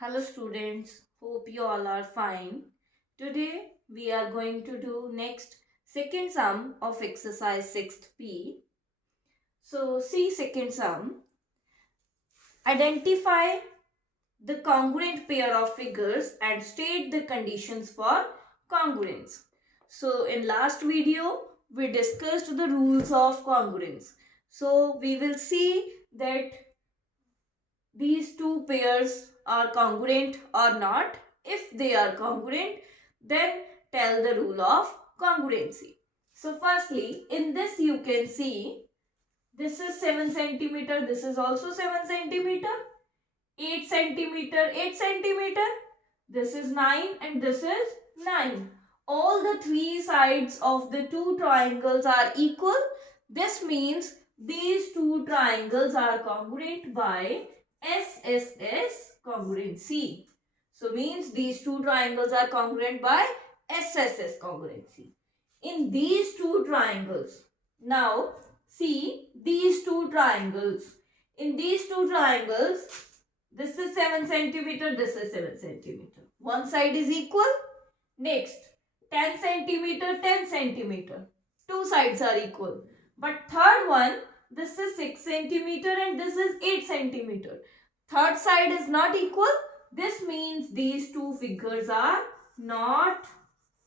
Hello students, hope you all are fine. Today we are going to do next second sum of exercise 6th P. So see second sum. Identify the congruent pair of figures and state the conditions for congruence. So in last video we discussed the rules of congruence. So we will see that these two pairs are congruent or not. If they are congruent, then tell the rule of congruency. So firstly, in this you can see this is 7 centimeter, this is also 7 centimeter, 8 centimeter, 8 centimeter, this is 9 and this is 9. All the three sides of the two triangles are equal. This means these two triangles are congruent by SSS congruency. So means these two triangles are congruent by SSS congruency. In these two triangles, now see these two triangles. In these two triangles, this is 7 centimeter, this is 7 centimeter. One side is equal. Next, 10 centimeter, 10 centimeter. Two sides are equal. But third one, this is 6 centimeter and this is 8 centimeter. Third side is not equal. This means these two figures are not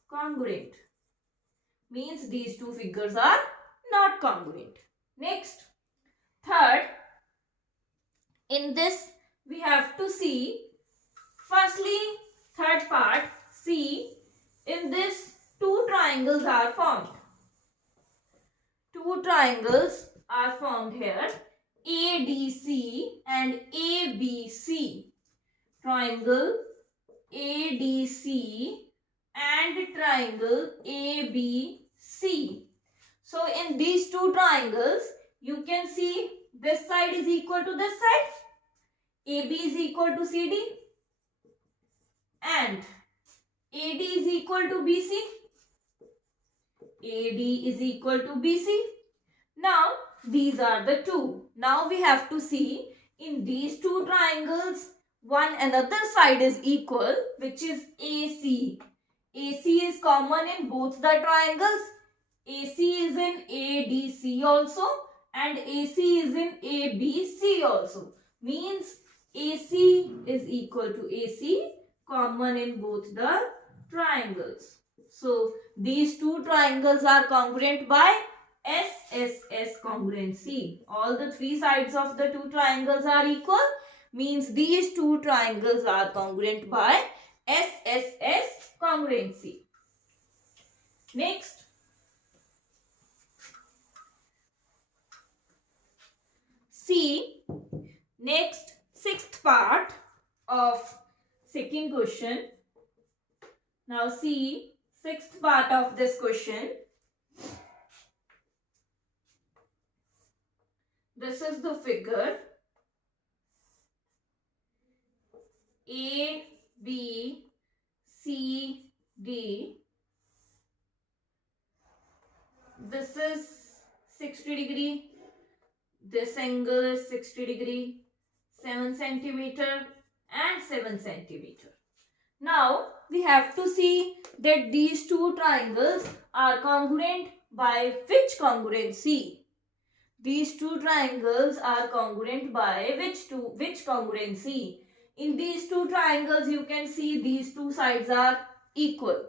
congruent. Means these two figures are not congruent. Next, third, in this we have to see, firstly, third part, see, in this two triangles are formed. Two triangles are formed here, ADC and ABC. Triangle ADC and triangle ABC. So in these two triangles, you can see this side is equal to this side. AB is equal to CD and AD is equal to BC. AD is equal to BC. Now these are the two. Now we have to see in these two triangles one another side is equal, which is AC. AC is common in both the triangles. AC is in ADC also and AC is in ABC also. Means AC is equal to AC, common in both the triangles. So these two triangles are congruent by SSS congruency. All the three sides of the two triangles are equal. Means these two triangles are congruent by SSS congruency. Next, see next sixth part of second question. Now see sixth part of this question. This is the figure A, B, C, D. This is 60 degree. This angle is 60 degree. 7 centimeter and 7 centimeter. Now we have to see that these two triangles are congruent by which congruency? These two triangles are congruent by which congruency? In these two triangles you can see these two sides are equal.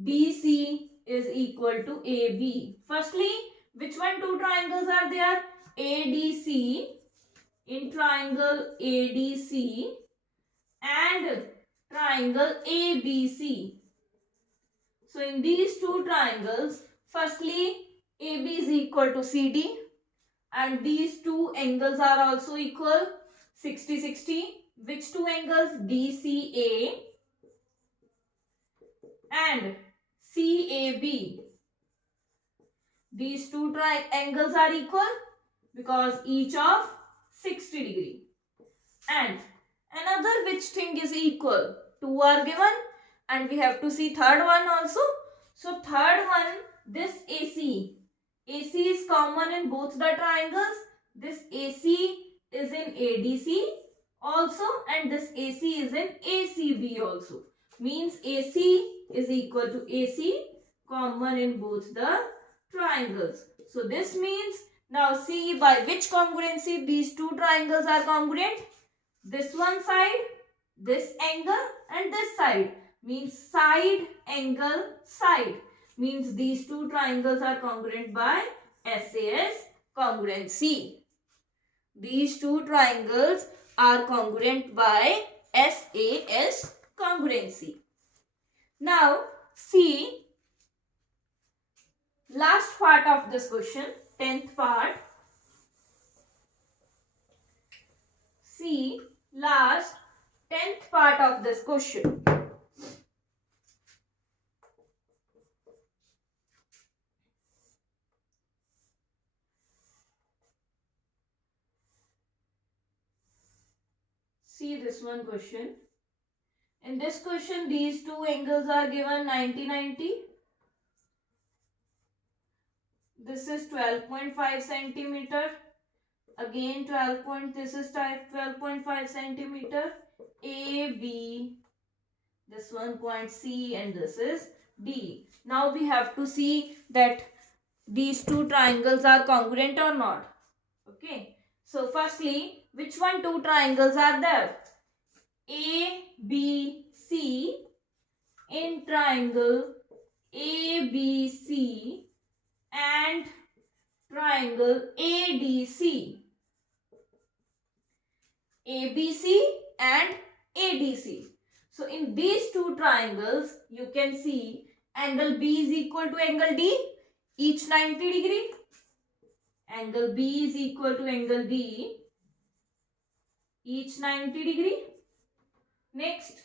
BC is equal to AB. Firstly, which one two triangles are there? ADC. In triangle ADC and triangle ABC. So in these two triangles, firstly AB is equal to CD and these two angles are also equal, 60-60. Which two angles? DCA and CAB. These two angles are equal because each of 60 degree. And another which thing is equal? Two are given and we have to see third one also. So third one, this AC. AC is common in both the triangles. This AC is in ADC also, and this AC is in ACB also. Means AC is equal to AC, common in both the triangles. So this means, now see by which congruency these two triangles are congruent. This one side, this angle, and this side, means side, angle, side, means these two triangles are congruent by SAS congruency. These two triangles are congruent by SAS congruency. Now see last part of this question, 10th part. See last 10th part of this question. See this one question. In this question, these two angles are given 90-90. This is 12.5 centimeter. Again 12 this is 12.5 centimeter. A, B, this one point C, and this is D. Now we have to see that these two triangles are congruent or not. Okay. So firstly, which one two triangles are there? A, B, C in triangle ABC and triangle ADC. ABC and ADC. So in these two triangles, you can see angle B is equal to angle D, each 90 degree. Angle B is equal to angle D, each 90 degree. Next,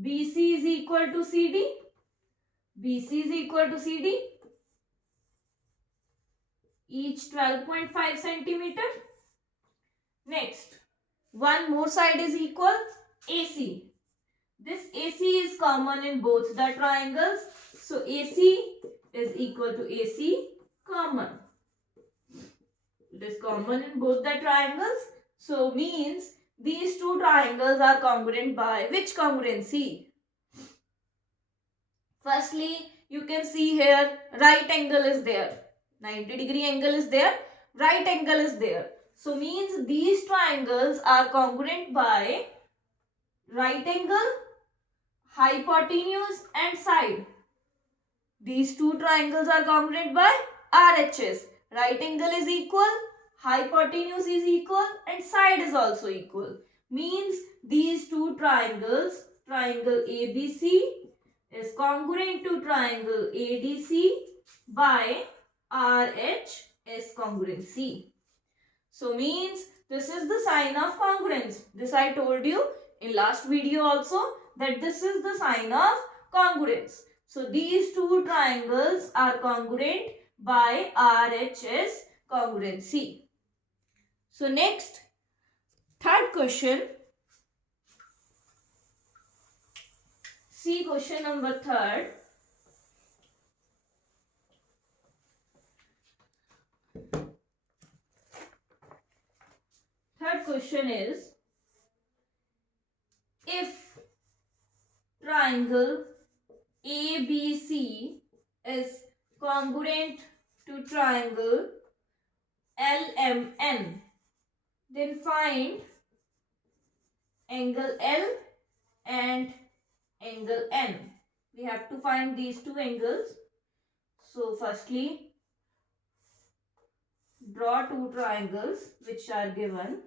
BC is equal to CD. BC is equal to CD, each 12.5 centimeter. Next, one more side is equal, AC. This AC is common in both the triangles. So AC is equal to AC common. It is common in both the triangles. So means these two triangles are congruent by which congruency? Firstly, you can see here right angle is there. 90 degree angle is there. Right angle is there. So means these triangles are congruent by right angle, hypotenuse and side. These two triangles are congruent by RHS. Right angle is equal, hypotenuse is equal, and side is also equal. Means these two triangles, triangle ABC is congruent to triangle ADC by RHS congruency. So means this is the sign of congruence. This I told you in last video also that this is the sign of congruence. So these two triangles are congruent by RHS congruency. So next, third question. See question number 3. Third question is, if triangle ABC is congruent to triangle LMN, then find angle L and angle N. We have to find these two angles. So firstly, draw two triangles which are given.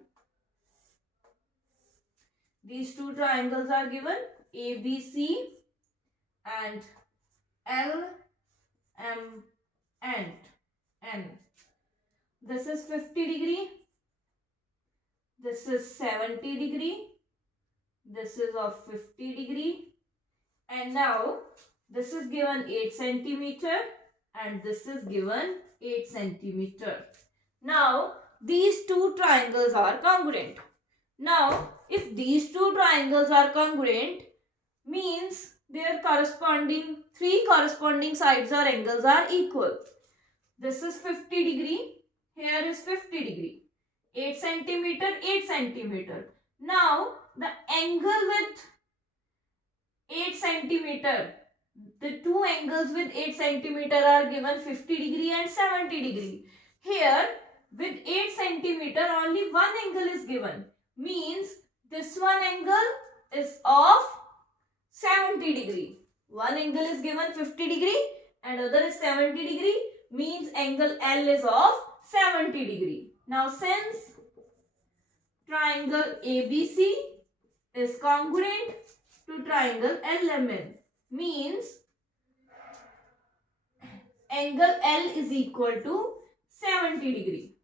These two triangles are given, ABC and LM and N. This is 50 degree. This is 70 degree. This is of 50 degree. And now this is given 8 centimeter and this is given 8 centimeter. Now these two triangles are congruent. Now if these two triangles are congruent, means their corresponding three corresponding sides or angles are equal. This is 50 degree. Here is 50 degree. 8 centimeter, 8 centimeter. Now the angle with 8 centimeter. The two angles with 8 centimeter are given 50 degree and 70 degree. Here with 8 centimeter only one angle is given. Means this one angle is of 70 degree. One angle is given 50 degree and other is 70 degree. Means angle L is of 70 degree. Now since triangle ABC is congruent to triangle LMN, means angle L is equal to 70 degree.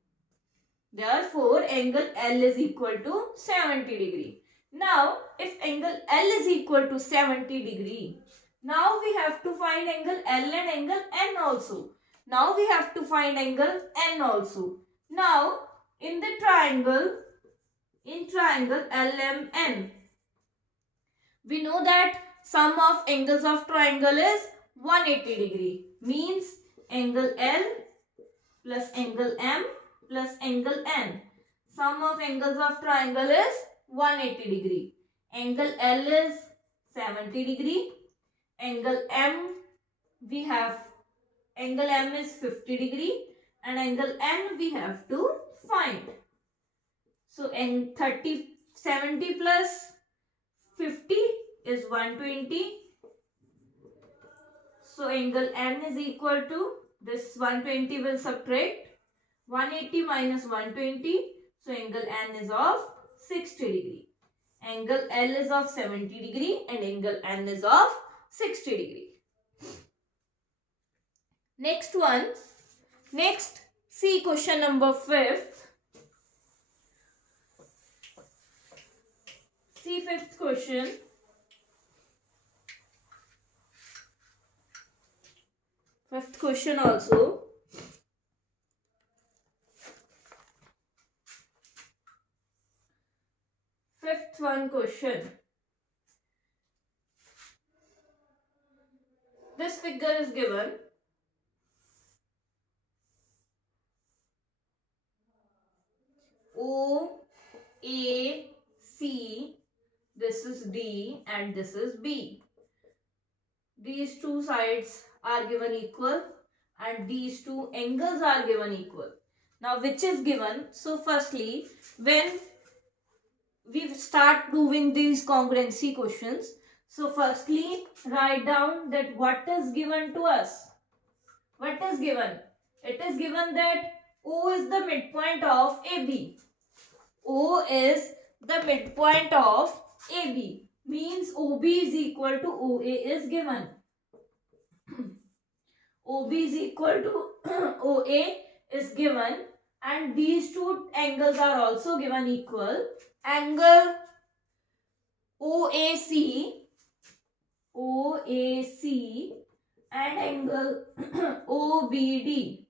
Therefore, angle L is equal to 70 degree. Now, if angle L is equal to 70 degree, now we have to find angle L and angle N also. Now we have to find angle N also. Now, in triangle LMN, we know that sum of angles of triangle is 180 degree. Means angle L plus angle M plus angle N. Sum of angles of triangle is 180 degree. Angle L is 70 degree. Angle M, we have angle M is 50 degree and angle N we have to find. So in 70 plus 50 is 120. So angle N is equal to, this 120 will subtract 180 minus 120. So angle N is of 60 degree. Angle L is of 70 degree and angle N is of 60 degree. Next one. Next, see question number 5th. See 5th question. Fifth question also. Fifth one question. This figure is given. O, A, C, this is D and this is B. These two sides are given equal and these two angles are given equal. Now which is given? So firstly, when we start proving these congruency questions, so firstly write down that what is given to us. What is given? It is given that O is the midpoint of AB. O is the midpoint of AB. Means OB is equal to OA is given. OB is equal to OA is given and these two angles are also given equal. Angle OAC and angle OBD.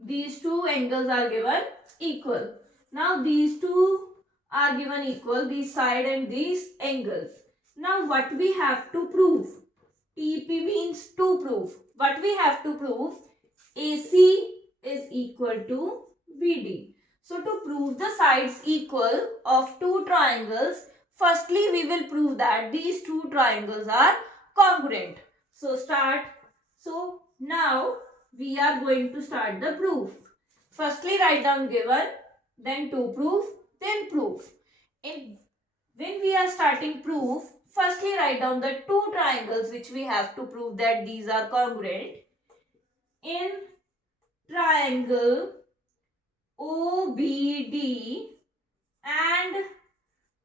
These two angles are given equal. Now these two are given equal, these side and these angles. Now what we have to prove? TP means to prove. What we have to prove? AC is equal to BD. So to prove the sides equal of two triangles, firstly we will prove that these two triangles are congruent. So start. So now we are going to start the proof. Firstly write down given, then to prove, then proof. When we are starting proof, firstly write down the two triangles which we have to prove that these are congruent. In triangle OBD and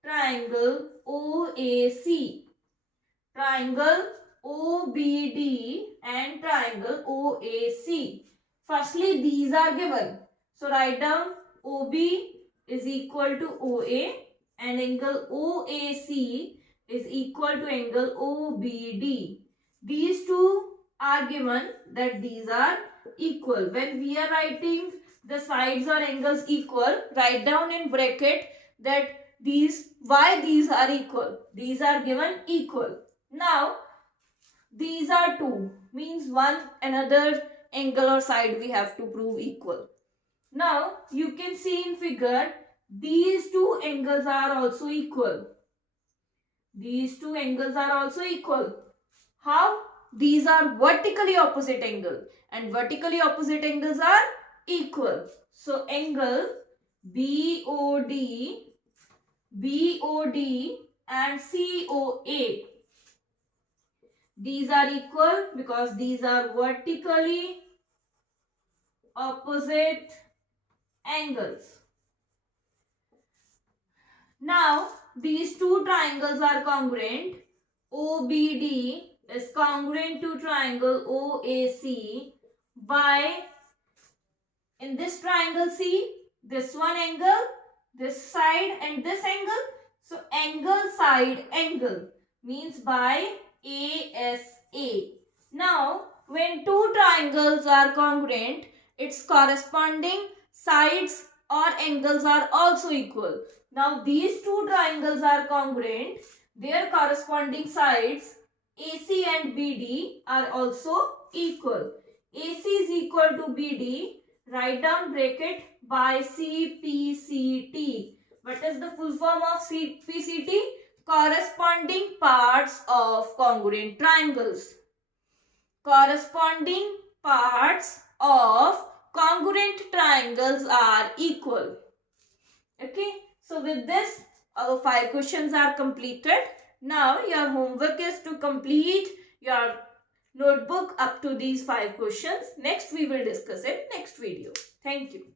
triangle OAC. Triangle OBD and triangle OAC. Firstly, these are given. So write down OB is equal to OA and angle OAC is equal to angle OBD. These two are given that these are equal. When we are writing the sides or angles equal, write down in bracket that why these are equal. These are given equal. Now these are two, means one another angle or side we have to prove equal. Now you can see in figure these two angles are also equal. These two angles are also equal. How? These are vertically opposite angle and vertically opposite angles are equal. So angle BOD, BOD and COA, these are equal because these are vertically opposite angles. Now these two triangles are congruent. OBD is congruent to triangle OAC by, in this triangle, see this one angle, this side and this angle. So angle side angle means by ASA. Now when two triangles are congruent, its corresponding sides or angles are also equal. Now these two triangles are congruent, their corresponding sides AC and BD are also equal. AC is equal to BD. Write down bracket by CPCT. What is the full form of CPCT? Corresponding parts of congruent triangles. Corresponding parts of congruent triangles are equal. Okay. So with this, our 5 questions are completed. Now your homework is to complete your notebook up to these 5 questions. Next we will discuss in next video. Thank you.